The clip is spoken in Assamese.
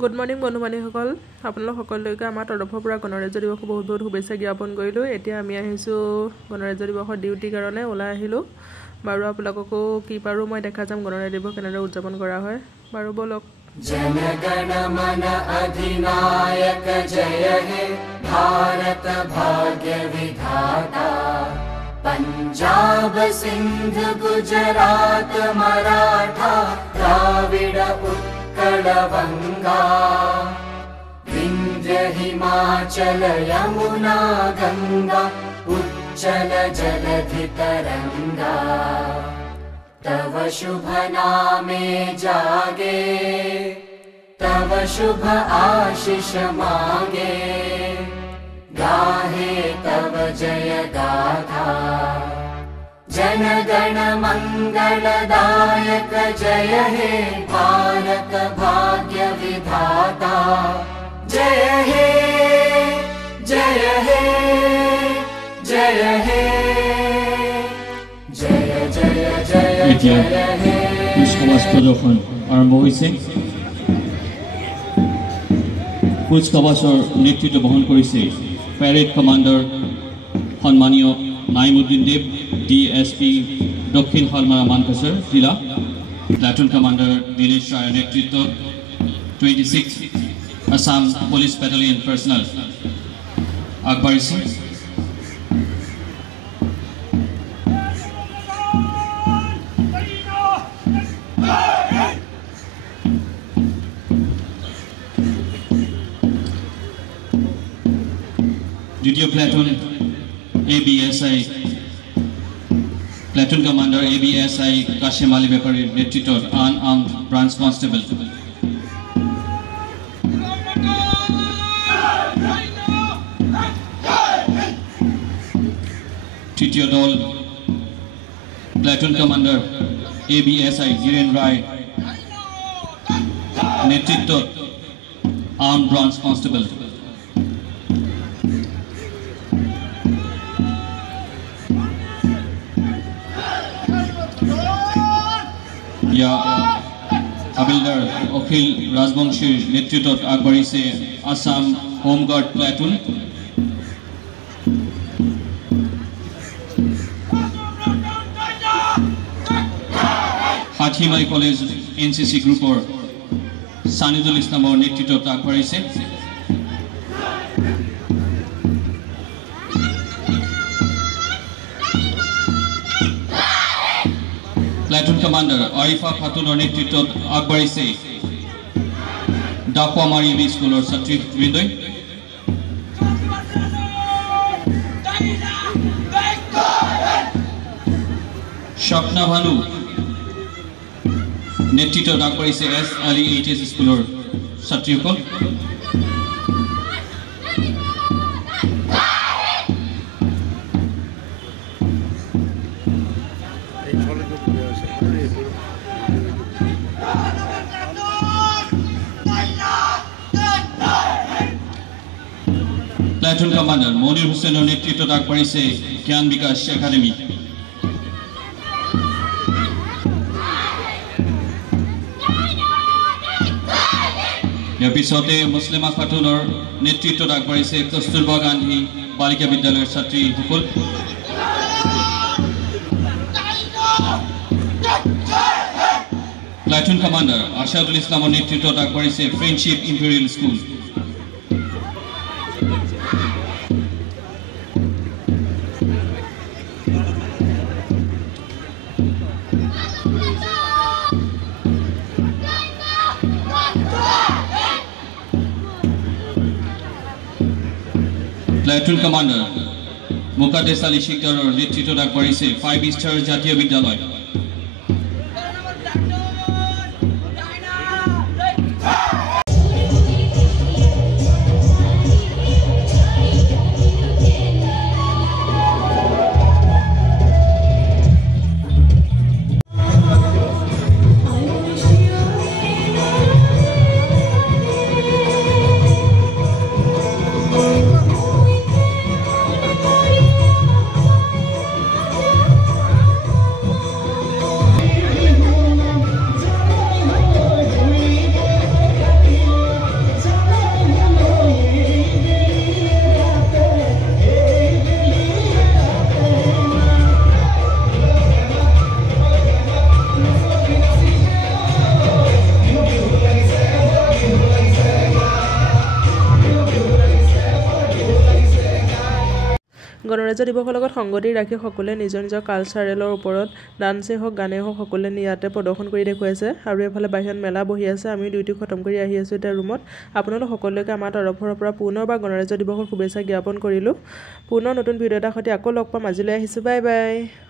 গুড মৰ্ণিং বন্ধু বান্ধৱীসকল আপোনালোক সকলোকে আমাৰ তৰফৰ পৰা গণৰাজ্য দিৱসৰ বহুত বহুত শুভেচ্ছা জ্ঞাপন কৰিলোঁ। এতিয়া আমি আহিছোঁ গণৰাজ্য দিৱসৰ ডিউটিৰ কাৰণে ওলাই আহিলোঁ। বাৰু আপোনালোককো কি পাৰোঁ মই দেখা যাম গণৰাজ্য দিৱস কেনেদৰে উদযাপন কৰা হয়। বাৰু বলক। जनगण मन अधिनायक जय हे भारत भाग्य विधाता पंजाब सिंध गुजरात मराठा द्राविड उत्कल बंगा विंध्य हिमाचल यमुना गंगा उच्चल जलधि तरंगा तव शुभ नामे जागे तव शुभ आशीष मांगे गाहे तव जय गाथा जन गण मंगलदायक जय हे भारत भाग्य विधाता जय हे जय हे जय हे जय जय जय এতিয়া কুচকাৱাজ প্ৰদৰ্শন আৰম্ভ হৈছে। কুচকাৱাজৰ নেতৃত্ব বহন কৰিছে পেৰেড কমাণ্ডাৰ সন্মানীয় নাইমুদ্দিন দেৱ DSP দক্ষিণ শালমাৰা মানকাছাৰ জিলা, প্লাটুন কমাণ্ডাৰ দিনেশ ৰায়ৰ নেতৃত্বত 26 আছাম পুলিচ বেটালিয়ন পাৰ্চনেল আগবাঢ়িছে। দ্বিতীয় platoon ABSI platoon commander ABSI Kashim Ali বেপাৰীৰ নেতৃত্বত আনআৰ্মড ব্ৰাঞ্চ কনষ্টেবল তৃতীয় দল platoon commander ABSI Dhiren Roy নেতৃত্বত আৰ্মড ব্ৰাঞ্চ কনষ্টেবল হাবিলদাৰ অখিল ৰাজবংশীৰ নেতৃত্বত আগবাঢ়িছে Assam home guard platoon. Hatimari college NCC গ্ৰুপৰ সানিদুল ইছলামৰ নেতৃত্বত আগবাঢ়িছে প্লাটুন কমাণ্ডাৰ আৰিফা খাতুনৰ নেতৃত্বত আগবাঢ়িছে ডাকুৱামাৰী এম ই স্কুলৰ ছাত্ৰীবৃন্দই। স্বপ্না ভানু নেতৃত্বত আগবাঢ়িছে S আলী HS স্কুলৰ ছাত্ৰীসকল। প্লাটুন কমাণ্ডাৰ মনিৰ হুছেইনৰ নেতৃত্বত আগবাঢ়িছে জ্ঞান বিকাশ একাডেমী। ইয়াৰ পিছতে মুছলিমা খাতুনৰ নেতৃত্বত আগবাঢ়িছে কস্তুৰবা গান্ধী বালিকা বিদ্যালয়ৰ ছাত্ৰীসকল। প্লাটুন কমাণ্ডাৰ আৰ্চাদুল ইছলামৰ নেতৃত্বত আগবাঢ়িছে friendship imperial school. Platoon commander Mukaddes Ali শিকদাৰৰ নেতৃত্বত আগবাঢ়িছে 5 ষ্টাৰ জাতীয় বিদ্যালয়। গণৰাজ্য দিৱসৰ লগত সংগতি ৰাখি সকলোৱে নিজৰ নিজৰ কালচাৰেলৰ ওপৰত ডান্সেই হওক গানেই হওক সকলোৱে ইয়াতে প্ৰদৰ্শন কৰি দেখুৱাইছে আৰু এইফালে বাহিৰত মেলা বহি আছে আমি ডিউটি খতম কৰি আহি আছোঁ এতিয়া ৰুমত আপোনালোক সকলোকে আমাৰ তৰফৰ পৰা পুনৰবাৰ গণৰাজ্য দিৱসৰ শুভেচ্ছা জ্ঞাপন কৰিলোঁ পুনৰ নতুন ভিডিঅ' এটাৰ সৈতে আকৌ লগ পাম আজিলৈ আহিছোঁ বাই বাই